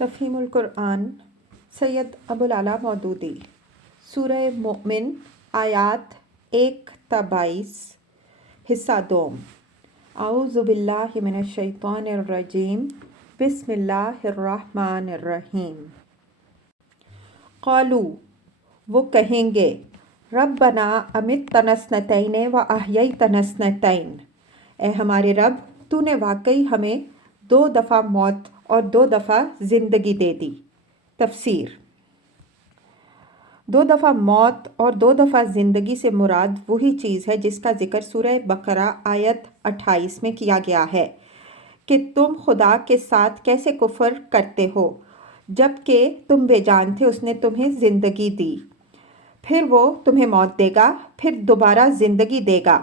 تفہیم القرآن سید ابوالعلا مودودی سورہ مومن آیات 1 تا 22 حصہ دوم اعوذ باللہ من الشیطان الرجیم بسم اللہ الرحمن الرحیم قالو وہ کہیں گے ربنا امتنا اثنتین و احییتنا اثنتین اے ہمارے رب تو نے واقعی ہمیں 2 دفعہ موت اور 2 دفعہ زندگی دے دی۔ تفسیر 2 دفعہ موت اور 2 دفعہ زندگی سے مراد وہی چیز ہے جس کا ذکر سورہ بقرہ آیت 28 میں کیا گیا ہے کہ تم خدا کے ساتھ کیسے کفر کرتے ہو جب کہ تم بے جان تھے اس نے تمہیں زندگی دی، پھر وہ تمہیں موت دے گا، پھر دوبارہ زندگی دے گا۔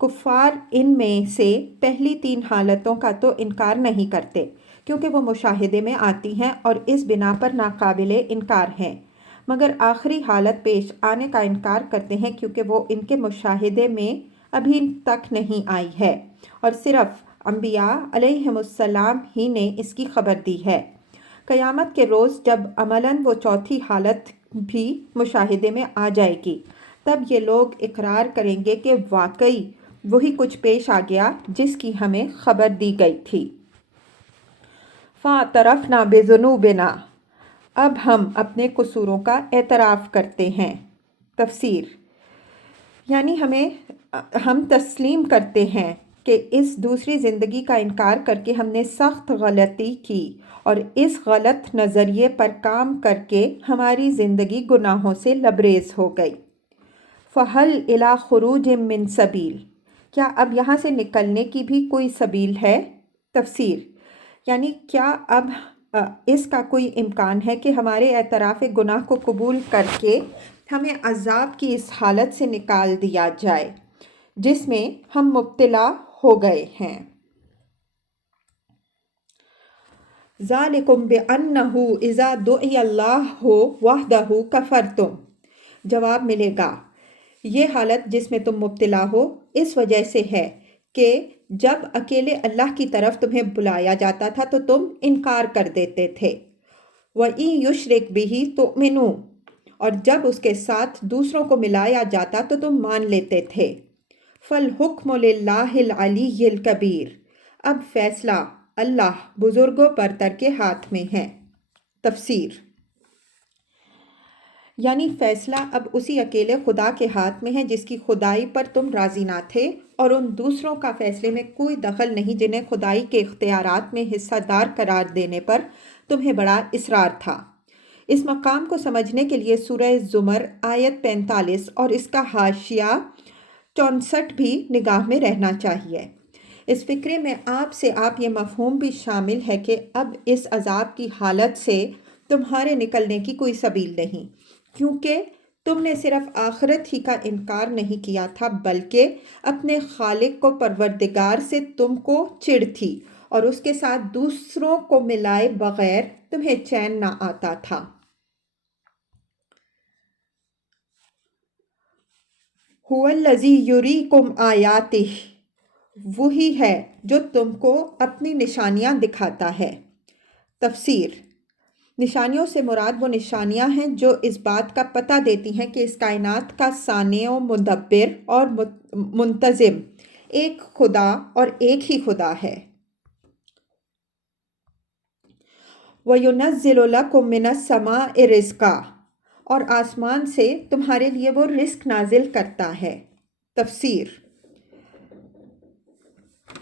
کفار ان میں سے پہلی 3 حالتوں کا تو انکار نہیں کرتے کیونکہ وہ مشاہدے میں آتی ہیں اور اس بنا پر ناقابل انکار ہیں، مگر آخری حالت پیش آنے کا انکار کرتے ہیں کیونکہ وہ ان کے مشاہدے میں ابھی تک نہیں آئی ہے اور صرف انبیاء علیہم السلام ہی نے اس کی خبر دی ہے۔ قیامت کے روز جب عملاً وہ چوتھی حالت بھی مشاہدے میں آ جائے گی تب یہ لوگ اقرار کریں گے کہ واقعی وہی کچھ پیش آ گیا جس کی ہمیں خبر دی گئی تھی۔ فَاعْتَرَفْنَا بِذُنُوبِنَا اب ہم اپنے قصوروں کا اعتراف کرتے ہیں۔ تفسیر یعنی ہم تسلیم کرتے ہیں کہ اس دوسری زندگی کا انکار کر کے ہم نے سخت غلطی کی اور اس غلط نظریے پر کام کر کے ہماری زندگی گناہوں سے لبریز ہو گئی۔ فَهَلْ إِلَىٰ خُرُوجٍ مِّن سَبِيلٍ کیا اب یہاں سے نکلنے کی بھی کوئی سبیل ہے؟ تفسیر یعنی کیا اب اس کا کوئی امکان ہے کہ ہمارے اعتراف گناہ کو قبول کر کے ہمیں عذاب کی اس حالت سے نکال دیا جائے جس میں ہم مبتلا ہو گئے ہیں۔ ذَلِكُمْ بِأَنَّهُ إِذَا دُعِيَ اللَّهُ وَحْدَهُ كَفَرْتُمْ جواب ملے گا یہ حالت جس میں تم مبتلا ہو اس وجہ سے ہے کہ جب اکیلے اللہ کی طرف تمہیں بلایا جاتا تھا تو تم انکار کر دیتے تھے۔ وَإِن يُشْرِكْ بِهِ تُؤْمِنُوا اور جب اس کے ساتھ دوسروں کو ملایا جاتا تو تم مان لیتے تھے۔ فَالْحُكْمُ لِلَّهِ الْعَلِيِّ الْكَبِيرِ اب فیصلہ اللہ بزرگ و برتر کے ہاتھ میں ہے۔ تفسیر یعنی فیصلہ اب اسی اکیلے خدا کے ہاتھ میں ہے جس کی خدائی پر تم راضی نہ تھے اور ان دوسروں کا فیصلے میں کوئی دخل نہیں جنہیں خدائی کے اختیارات میں حصہ دار قرار دینے پر تمہیں بڑا اصرار تھا۔ اس مقام کو سمجھنے کے لیے سورہ زمر آیت 45 اور اس کا حاشیہ 64 بھی نگاہ میں رہنا چاہیے۔ اس فقرے میں آپ یہ مفہوم بھی شامل ہے کہ اب اس عذاب کی حالت سے تمہارے نکلنے کی کوئی سبیل نہیں کیونکہ تم نے صرف آخرت ہی کا انکار نہیں کیا تھا بلکہ اپنے خالق کو پروردگار سے تم کو چڑ تھی اور اس کے ساتھ دوسروں کو ملائے بغیر تمہیں چین نہ آتا تھا۔ هُوَ الَّذِي يُرِيكُمْ آيَاتِهِ وہی ہے جو تم کو اپنی نشانیاں دکھاتا ہے۔ تفسیر نشانیوں سے مراد وہ نشانیاں ہیں جو اس بات کا پتہ دیتی ہیں کہ اس کائنات کا صانع و مدبر اور منتظم ایک خدا اور ایک ہی خدا ہے۔ وَيُنَزِّلُ لَكُم مِّنَ السَّمَاءِ رِزْقًا اور آسمان سے تمہارے لیے وہ رزق نازل کرتا ہے۔ تفسیر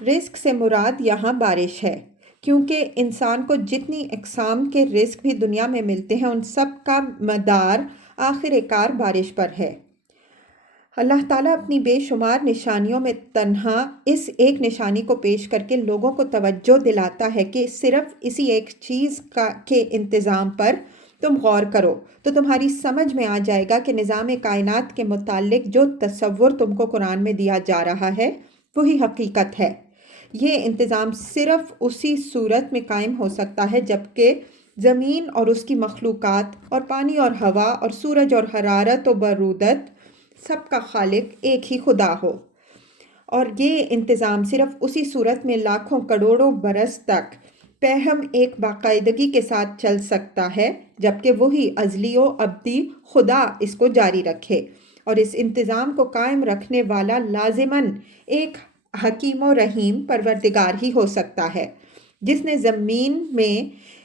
رزق سے مراد یہاں بارش ہے کیونکہ انسان کو جتنی اقسام کے رزق بھی دنیا میں ملتے ہیں ان سب کا مدار آخر کار بارش پر ہے۔ اللہ تعالیٰ اپنی بے شمار نشانیوں میں تنہا اس ایک نشانی کو پیش کر کے لوگوں کو توجہ دلاتا ہے کہ صرف اسی ایک چیز کے انتظام پر تم غور کرو تو تمہاری سمجھ میں آ جائے گا کہ نظام کائنات کے متعلق جو تصور تم کو قرآن میں دیا جا رہا ہے وہی حقیقت ہے۔ یہ انتظام صرف اسی صورت میں قائم ہو سکتا ہے جبکہ زمین اور اس کی مخلوقات اور پانی اور ہوا اور سورج اور حرارت و برودت سب کا خالق ایک ہی خدا ہو، اور یہ انتظام صرف اسی صورت میں لاکھوں کروڑوں برس تک فہم ایک باقاعدگی کے ساتھ چل سکتا ہے، جبکہ وہی ازلی و ابدی خدا اس کو جاری رکھے، اور اس انتظام کو قائم رکھنے والا لازماً ایک حکیم و رحیم پروردگار ہی ہو سکتا ہے، جس نے زمین میں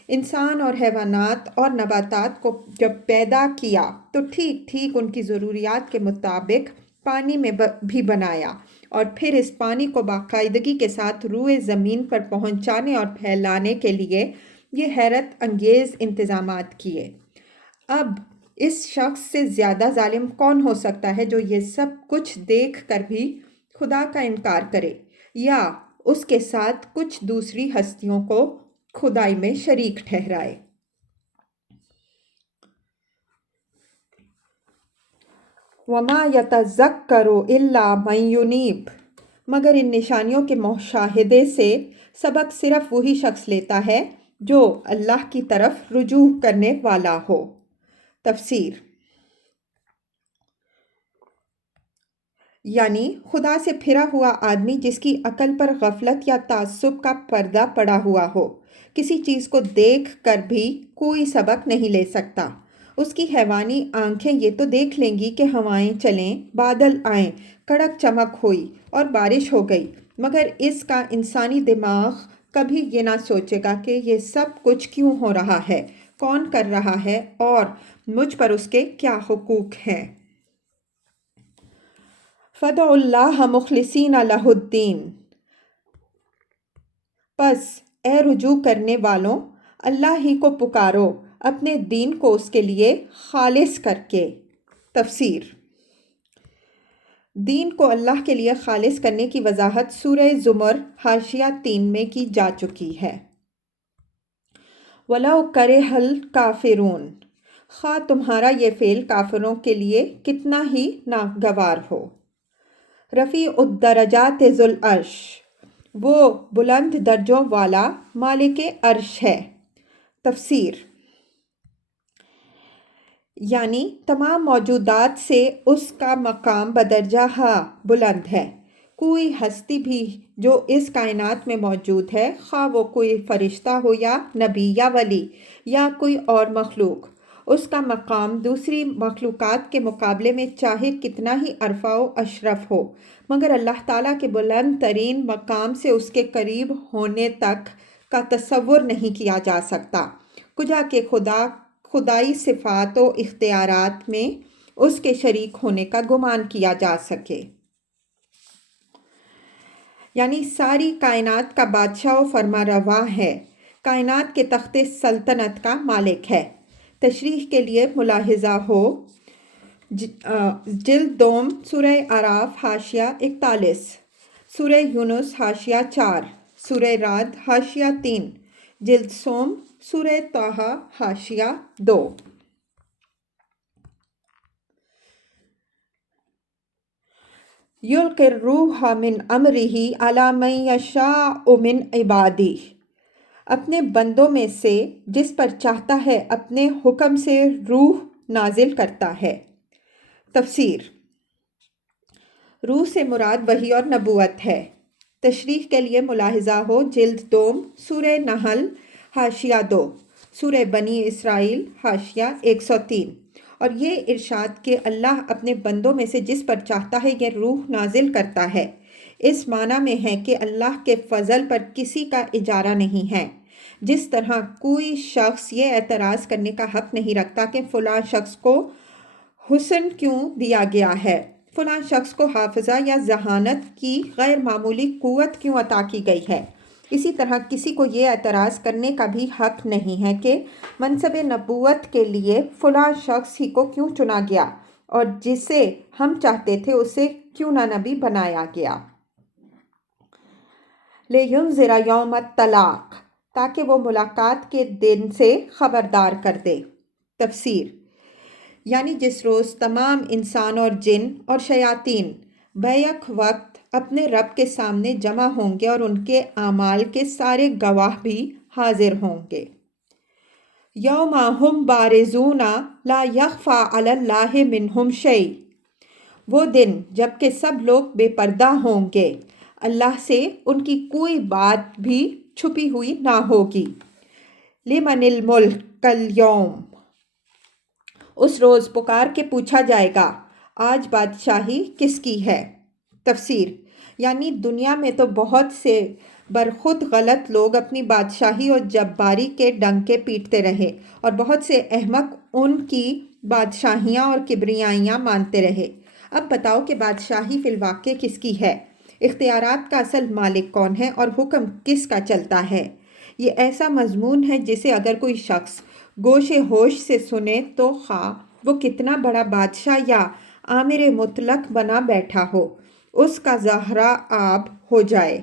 انسان اور حیوانات اور نباتات کو جب پیدا کیا تو ٹھیک ٹھیک ان کی ضروریات کے مطابق پانی میں بھی بنایا، اور پھر اس پانی کو باقاعدگی کے ساتھ روئے زمین پر پہنچانے اور پھیلانے کے لیے یہ حیرت انگیز انتظامات کیے۔ اب اس شخص سے زیادہ ظالم کون ہو سکتا ہے جو یہ سب کچھ دیکھ کر بھی خدا کا انکار کرے یا اس کے ساتھ کچھ دوسری ہستیوں کو خدائی میں شریک ٹھہرائے۔ وَمَا يَتَذَكَّرُ إِلَّا مَن يُنِيبُ، مگر ان نشانیوں کے مشاہدے سے سبق صرف وہی شخص لیتا ہے جو اللہ کی طرف رجوع کرنے والا ہو۔ تفسیر: یعنی خدا سے پھرا ہوا آدمی جس کی عقل پر غفلت یا تعصب کا پردہ پڑا ہوا ہو، کسی چیز کو دیکھ کر بھی کوئی سبق نہیں لے سکتا۔ اس کی حیوانی آنکھیں یہ تو دیکھ لیں گی کہ ہوائیں چلیں، بادل آئیں، کڑک چمک ہوئی اور بارش ہو گئی، مگر اس کا انسانی دماغ کبھی یہ نہ سوچے گا کہ یہ سب کچھ کیوں ہو رہا ہے، کون کر رہا ہے اور مجھ پر اس کے کیا حقوق ہیں۔ فَادْعُوا اللَّهَ مُخْلِصِينَ لَهُ الدِّينَ، پس اے رجوع کرنے والوں، اللہ ہی کو پکارو اپنے دین کو اس کے لیے خالص کر کے۔ تفسیر: دین کو اللہ کے لیے خالص کرنے کی وضاحت سورہ زمر حاشیہ 3 میں کی جا چکی ہے۔ وَلَوْ كَرِهَ الْكَافِرُونَ، خواہ تمہارا یہ فعل کافروں کے لیے کتنا ہی ناگوار ہو۔ رفیع الدرجات ذو العرش، وہ بلند درجوں والا مالک عرش ہے۔ تفسیر: یعنی تمام موجودات سے اس کا مقام بدرجہ بلند ہے۔ کوئی ہستی بھی جو اس کائنات میں موجود ہے، خواہ وہ کوئی فرشتہ ہو یا نبی یا ولی یا کوئی اور مخلوق، اس کا مقام دوسری مخلوقات کے مقابلے میں چاہے کتنا ہی ارفع و اشرف ہو، مگر اللہ تعالیٰ کے بلند ترین مقام سے اس کے قریب ہونے تک کا تصور نہیں کیا جا سکتا، کجا کہ خدائی صفات و اختیارات میں اس کے شریک ہونے کا گمان کیا جا سکے۔ یعنی ساری کائنات کا بادشاہ و فرما رواں ہے، کائنات کے تخت سلطنت کا مالک ہے۔ تشریح کے لیے ملاحظہ ہو جلد دوم سورہ اعراف حاشیہ 41، سورہ یونس حاشیہ 4، سورہ رعد حاشیہ 3، جلد سوم سورہ طٰہٰ حاشیہ 2۔ یلقی الروح من امرہ علی من یشاء من عبادہ، اپنے بندوں میں سے جس پر چاہتا ہے اپنے حکم سے روح نازل کرتا ہے۔ تفسیر: روح سے مراد وحی اور نبوت ہے۔ تشریح کے لیے ملاحظہ ہو جلد دوم سورہ نحل حاشیہ 2، سورہ بنی اسرائیل حاشیہ 103، اور یہ ارشاد کہ اللہ اپنے بندوں میں سے جس پر چاہتا ہے یہ روح نازل کرتا ہے، اس معنی میں ہے کہ اللہ کے فضل پر کسی کا اجارہ نہیں ہے۔ جس طرح کوئی شخص یہ اعتراض کرنے کا حق نہیں رکھتا کہ فلاں شخص کو حسن کیوں دیا گیا ہے، فلاں شخص کو حافظہ یا ذہانت کی غیر معمولی قوت کیوں عطا کی گئی ہے، اسی طرح کسی کو یہ اعتراض کرنے کا بھی حق نہیں ہے کہ منصب نبوت کے لیے فلاں شخص ہی کو کیوں چنا گیا اور جسے ہم چاہتے تھے اسے کیوں نہ نبی بنایا گیا۔ لِيُنذِرَ يَوْمَ الطَّلَاقِ، تاکہ وہ ملاقات کے دن سے خبردار کر دے۔ تفسیر: یعنی جس روز تمام انسان اور جن اور شیاطین بیک وقت اپنے رب کے سامنے جمع ہوں گے اور ان کے اعمال کے سارے گواہ بھی حاضر ہوں گے۔ یوم ہم بارزون لا یخفی علی اللہ منہم شیء، وہ دن جب کہ سب لوگ بے پردہ ہوں گے، اللہ سے ان کی کوئی بات بھی چھپی ہوئی نہ ہوگی۔ لمن الملک اليوم، اس روز پکار کے پوچھا جائے گا آج بادشاہی کس کی ہے۔ تفسیر، یعنی دنیا میں تو بہت سے برخود غلط لوگ اپنی بادشاہی اور جباری کے ڈنکے پیٹتے رہے اور بہت سے احمق ان کی بادشاہیاں اور کبریائیاں مانتے رہے۔ اب بتاؤ کہ بادشاہی فی الواقع کس کی ہے، اختیارات کا اصل مالک کون ہے اور حکم کس کا چلتا ہے۔ یہ ایسا مضمون ہے جسے اگر کوئی شخص گوش ہوش سے سنے تو خواہ وہ کتنا بڑا بادشاہ یا آمر مطلق بنا بیٹھا ہو، اس کا زہرہ آب ہو جائے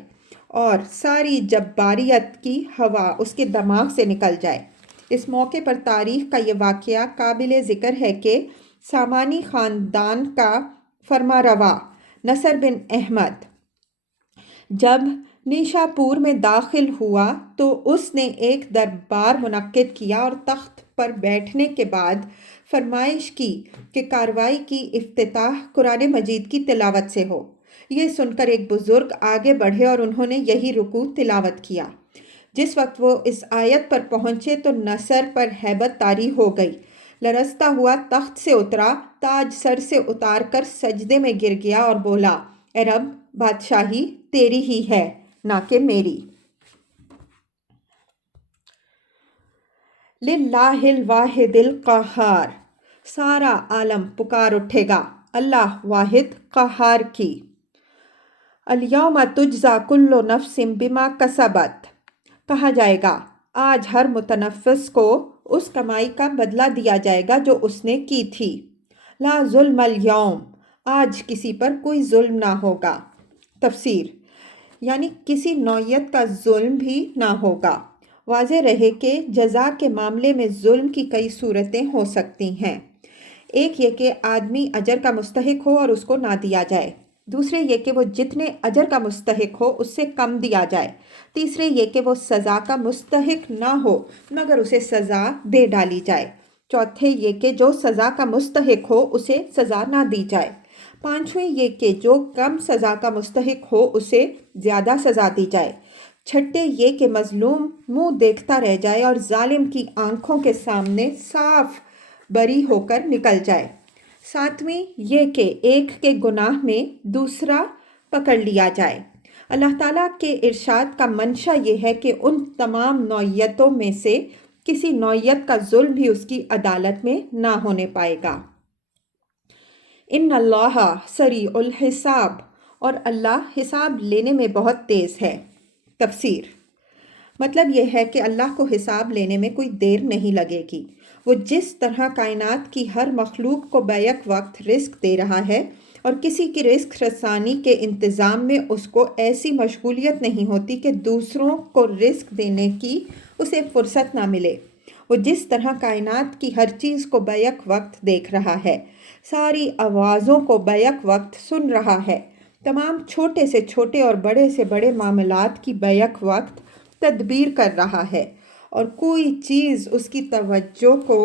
اور ساری جباریت کی ہوا اس کے دماغ سے نکل جائے۔ اس موقع پر تاریخ کا یہ واقعہ قابل ذکر ہے کہ سامانی خاندان کا فرمانروا نصر بن احمد جب نیشاپور میں داخل ہوا تو اس نے ایک دربار منعقد کیا اور تخت پر بیٹھنے کے بعد فرمائش کی کہ کارروائی کی افتتاح قرآن مجید کی تلاوت سے ہو۔ یہ سن کر ایک بزرگ آگے بڑھے اور انہوں نے یہی رکوع تلاوت کیا۔ جس وقت وہ اس آیت پر پہنچے تو نصر پر ہیبت طاری ہو گئی، لرزتا ہوا تخت سے اترا، تاج سر سے اتار کر سجدے میں گر گیا اور بولا، اے رب، بادشاہی تیری ہی ہے نہ کہ میری۔ للہ الواحد القہار، سارا عالم پکار اٹھے گا اللہ واحد قہار کی۔ الیوم تجزی کل نفس بما کسبت، کہا جائے گا آج ہر متنفس کو اس کمائی کا بدلہ دیا جائے گا جو اس نے کی تھی۔ لا ظلم الیوم، آج کسی پر کوئی ظلم نہ ہوگا۔ تفسیر، یعنی کسی نوعیت کا ظلم بھی نہ ہوگا۔ واضح رہے کہ جزا کے معاملے میں ظلم کی کئی صورتیں ہو سکتی ہیں۔ ایک یہ کہ آدمی اجر کا مستحق ہو اور اس کو نہ دیا جائے، دوسرے یہ کہ وہ جتنے اجر کا مستحق ہو اس سے کم دیا جائے، تیسرے یہ کہ وہ سزا کا مستحق نہ ہو مگر اسے سزا دے ڈالی جائے، چوتھے یہ کہ جو سزا کا مستحق ہو اسے سزا نہ دی جائے، پانچویں یہ کہ جو کم سزا کا مستحق ہو اسے زیادہ سزا دی جائے، چھٹے یہ کہ مظلوم منہ دیکھتا رہ جائے اور ظالم کی آنکھوں کے سامنے صاف بری ہو کر نکل جائے، ساتویں یہ کہ ایک کے گناہ میں دوسرا پکڑ لیا جائے۔ اللہ تعالیٰ کے ارشاد کا منشا یہ ہے کہ ان تمام نوعیتوں میں سے کسی نوعیت کا ظلم بھی اس کی عدالت میں نہ ہونے پائے گا۔ ان اللہ سریع الحساب، اور اللہ حساب لینے میں بہت تیز ہے۔ تفسیر، مطلب یہ ہے کہ اللہ کو حساب لینے میں کوئی دیر نہیں لگے گی۔ وہ جس طرح کائنات کی ہر مخلوق کو بیک وقت رزق دے رہا ہے اور کسی کی رزق رسانی کے انتظام میں اس کو ایسی مشغولیت نہیں ہوتی کہ دوسروں کو رزق دینے کی اسے فرصت نہ ملے، وہ جس طرح کائنات کی ہر چیز کو بیک وقت دیکھ رہا ہے، ساری آوازوں کو بیک وقت سن رہا ہے، تمام چھوٹے سے چھوٹے اور بڑے سے بڑے معاملات کی بیک وقت تدبیر کر رہا ہے، اور کوئی چیز اس کی توجہ کو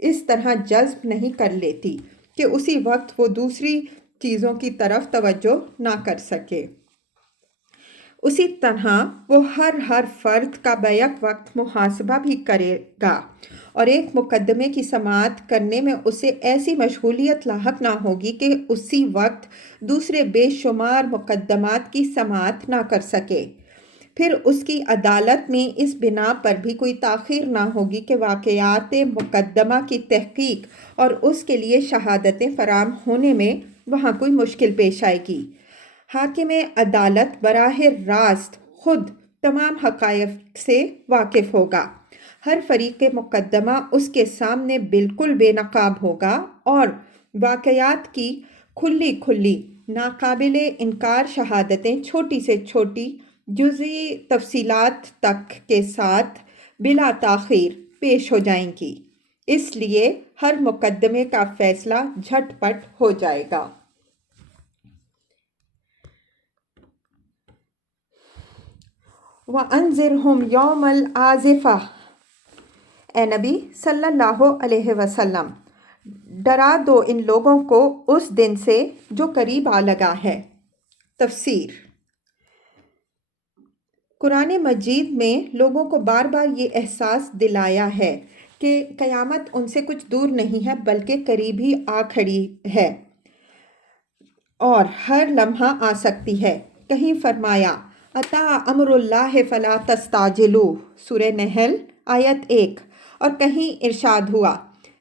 اس طرح جذب نہیں کر لیتی کہ اسی وقت وہ دوسری چیزوں کی طرف توجہ نہ کر سکے۔ اسی طرح وہ ہر فرد کا بیک وقت محاسبہ بھی کرے گا اور ایک مقدمے کی سماعت کرنے میں اسے ایسی مشغولیت لاحق نہ ہوگی کہ اسی وقت دوسرے بے شمار مقدمات کی سماعت نہ کر سکے۔ پھر اس کی عدالت میں اس بنا پر بھی کوئی تاخیر نہ ہوگی کہ واقعات مقدمہ کی تحقیق اور اس کے لیے شہادتیں فراہم ہونے میں وہاں کوئی مشکل پیش آئے گی۔ حاکم عدالت براہ راست خود تمام حقائق سے واقف ہوگا، ہر فریق مقدمہ اس کے سامنے بالکل بے نقاب ہوگا اور واقعات کی کھلی ناقابل انکار شہادتیں چھوٹی سے چھوٹی جزئی تفصیلات تک کے ساتھ بلا تاخیر پیش ہو جائیں گی، اس لیے ہر مقدمے کا فیصلہ جھٹ پٹ ہو جائے گا۔ وَأَنذِرْهُمْ يَوْمَ الْآزِفَةِ، اے نبی صلی اللہ علیہ وسلم، ڈرا دو ان لوگوں کو اس دن سے جو قریب آ لگا ہے۔ تفسیر، قرآن مجید میں لوگوں کو بار بار یہ احساس دلایا ہے کہ قیامت ان سے کچھ دور نہیں ہے بلکہ قریب ہی آ کھڑی ہے اور ہر لمحہ آ سکتی ہے۔ کہیں فرمایا اتا امر اللہ فلا تستعجلوا، سورہ نحل آیت 1، اور کہیں ارشاد ہوا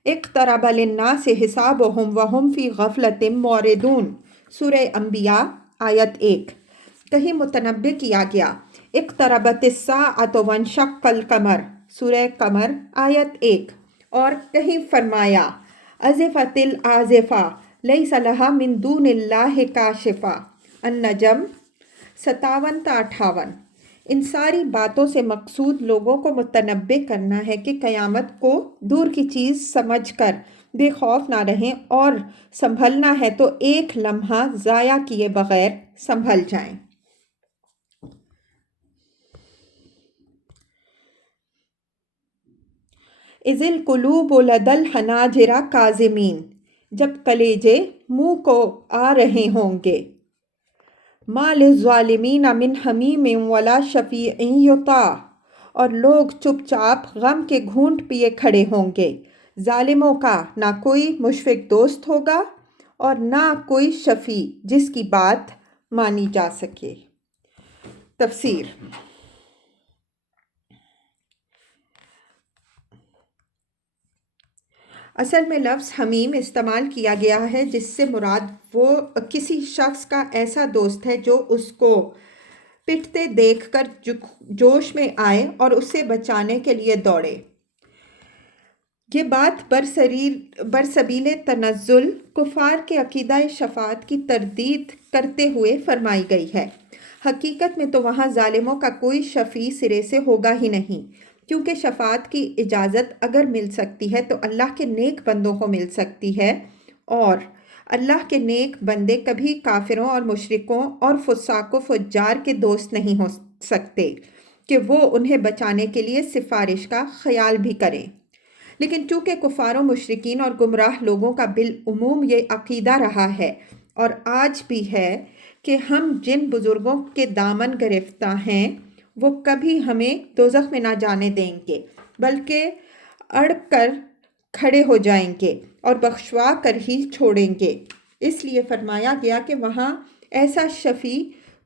اقترب للناس حسابهم وهم فی غفلۃ معرضون، سورہ انبیاء آیت 1۔ کہیں متنبع کیا گیا اقتربت الساعۃ وانشق القمر، سورہ قمر آیت 1، اور کہیں فرمایا ازفت الازفہ لیس لہا من دون اللہ کاشفہ، النجم 57 تا 58۔ ان ساری باتوں سے مقصود لوگوں کو متنبع کرنا ہے کہ قیامت کو دور کی چیز سمجھ کر بے خوف نہ رہیں، اور سنبھلنا ہے تو ایک لمحہ ضائع کیے بغیر سنبھل جائیں۔ اذ القلوب لدی الحناجر کاظمین، جب کلیجے منہ کو آ رہے ہوں گے، ما للظالمین من حمیم ولا شفیع یطاع، اور لوگ چپ چاپ غم کے گھونٹ پیے کھڑے ہوں گے، ظالموں کا نہ کوئی مشفق دوست ہوگا اور نہ کوئی شفیع جس کی بات مانی جا سکے۔ تفسیر۔ اصل میں لفظ حمیم استعمال کیا گیا ہے جس سے مراد وہ کسی شخص کا ایسا دوست ہے جو اس کو پٹتے دیکھ کر جوش میں آئے اور اسے بچانے کے لیے دوڑے۔ یہ بات برسبیل تنزل کفار کے عقیدہ شفاعت کی تردید کرتے ہوئے فرمائی گئی ہے۔ حقیقت میں تو وہاں ظالموں کا کوئی شفیع سرے سے ہوگا ہی نہیں، کیونکہ شفاعت کی اجازت اگر مل سکتی ہے تو اللہ کے نیک بندوں کو مل سکتی ہے، اور اللہ کے نیک بندے کبھی کافروں اور مشرکوں اور فساق و فجار کے دوست نہیں ہو سکتے کہ وہ انہیں بچانے کے لیے سفارش کا خیال بھی کریں۔ لیکن چونکہ کفار و مشرکین اور گمراہ لوگوں کا بالعموم یہ عقیدہ رہا ہے اور آج بھی ہے کہ ہم جن بزرگوں کے دامن گرفتہ ہیں وہ کبھی ہمیں دوزخ میں نہ جانے دیں گے بلکہ اڑ کر کھڑے ہو جائیں گے اور بخشوا کر ہی چھوڑیں گے، اس لیے فرمایا گیا کہ وہاں ایسا شفیع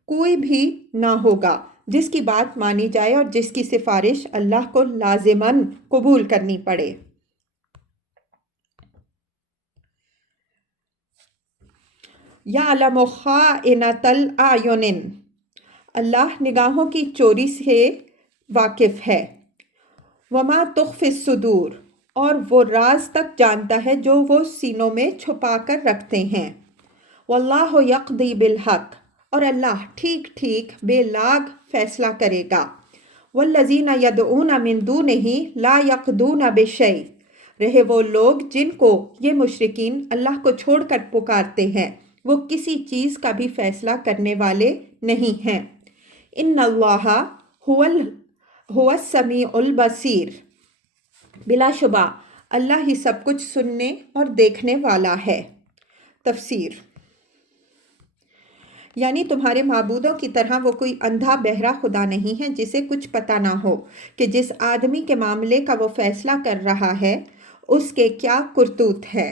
کوئی بھی نہ ہوگا جس کی بات مانی جائے اور جس کی سفارش اللہ کو لازماً قبول کرنی پڑے۔ یعلم خائنۃ الاعین، اللہ نگاہوں کی چوری سے واقف ہے۔ وما تخفی الصدور، اور وہ راز تک جانتا ہے جو وہ سینوں میں چھپا کر رکھتے ہیں۔ واللہ یقضی بالحق، اور اللہ ٹھیک ٹھیک بے لاگ فیصلہ کرے گا۔ والذین یدعون من دونہ لا یقضون بشیء، رہے وہ لوگ جن کو یہ مشرکین اللہ کو چھوڑ کر پکارتے ہیں وہ کسی چیز کا بھی فیصلہ کرنے والے نہیں ہیں۔ ان اللہ هو السمیع البصیر، بلا شبہ اللہ ہی سب کچھ سننے اور دیکھنے والا ہے۔ تفسیر۔ یعنی تمہارے معبودوں کی طرح وہ کوئی اندھا بہرا خدا نہیں ہے جسے کچھ پتہ نہ ہو کہ جس آدمی کے معاملے کا وہ فیصلہ کر رہا ہے اس کے کیا کرتوت ہے۔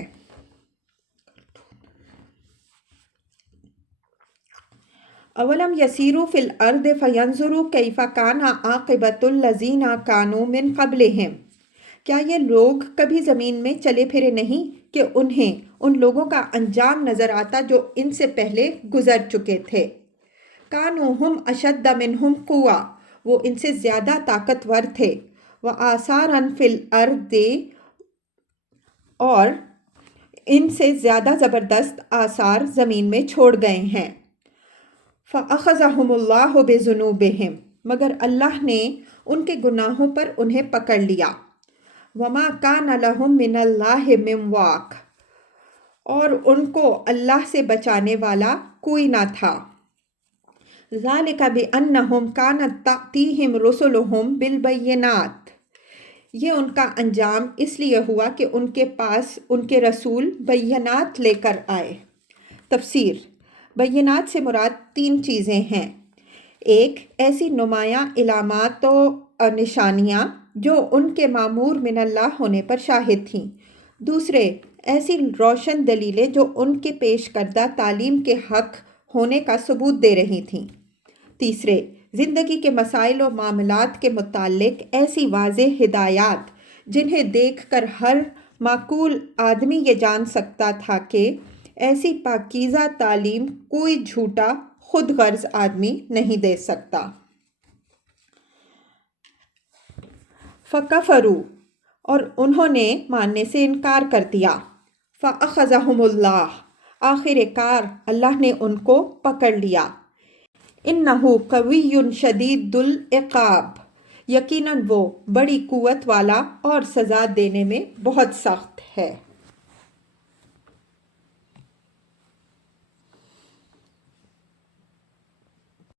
اولم یسیروا فی الارض فینظروا کیف کان عاقبۃ الذین کانوا من قبلہم، کیا یہ لوگ کبھی زمین میں چلے پھرے نہیں کہ انہیں ان لوگوں کا انجام نظر آتا جو ان سے پہلے گزر چکے تھے۔ کانوا ہم اشد منہم قوۃ، وہ ان سے زیادہ طاقتور تھے، وآثارا فی الارض، اور ان سے زیادہ زبردست آثار زمین میں چھوڑ گئے ہیں۔ فَأَخَذَهُمُ اللَّهُ بِذُنُوبِهِمْ، مگر اللہ نے ان کے گناہوں پر انہیں پکڑ لیا۔ وَمَا كَانَ لَهُم مِّنَ اللَّهِ مِن وَاقٍ، اور ان کو اللہ سے بچانے والا کوئی نہ تھا۔ ذَلِكَ بِأَنَّهُمْ كَانَتْ تَأْتِيهِمْ رُسُلُهُم بِالْبَيِّنَاتِ، یہ ان کا انجام اس لیے ہوا کہ ان کے پاس ان کے رسول بینات لے کر آئے۔ تفسیر۔ بینات سے مراد تین چیزیں ہیں۔ ایک ایسی نمایاں علامات و نشانیاں جو ان کے مامور من اللہ ہونے پر شاہد تھیں، دوسرے ایسی روشن دلیلیں جو ان کے پیش کردہ تعلیم کے حق ہونے کا ثبوت دے رہی تھیں، تیسرے زندگی کے مسائل و معاملات کے متعلق ایسی واضح ہدایات جنہیں دیکھ کر ہر معقول آدمی یہ جان سکتا تھا کہ ایسی پاکیزہ تعلیم کوئی جھوٹا خود غرض آدمی نہیں دے سکتا۔ فَكَفَرُوا، اور انہوں نے ماننے سے انکار کر دیا۔ فَأَخَذَهُمُ اللَّهُ، آخر کار اللہ نے ان کو پکڑ لیا۔ إِنَّهُ قَوِيٌّ شَدِيدُ الْعِقَابِ، یقیناً وہ بڑی قوت والا اور سزا دینے میں بہت سخت ہے۔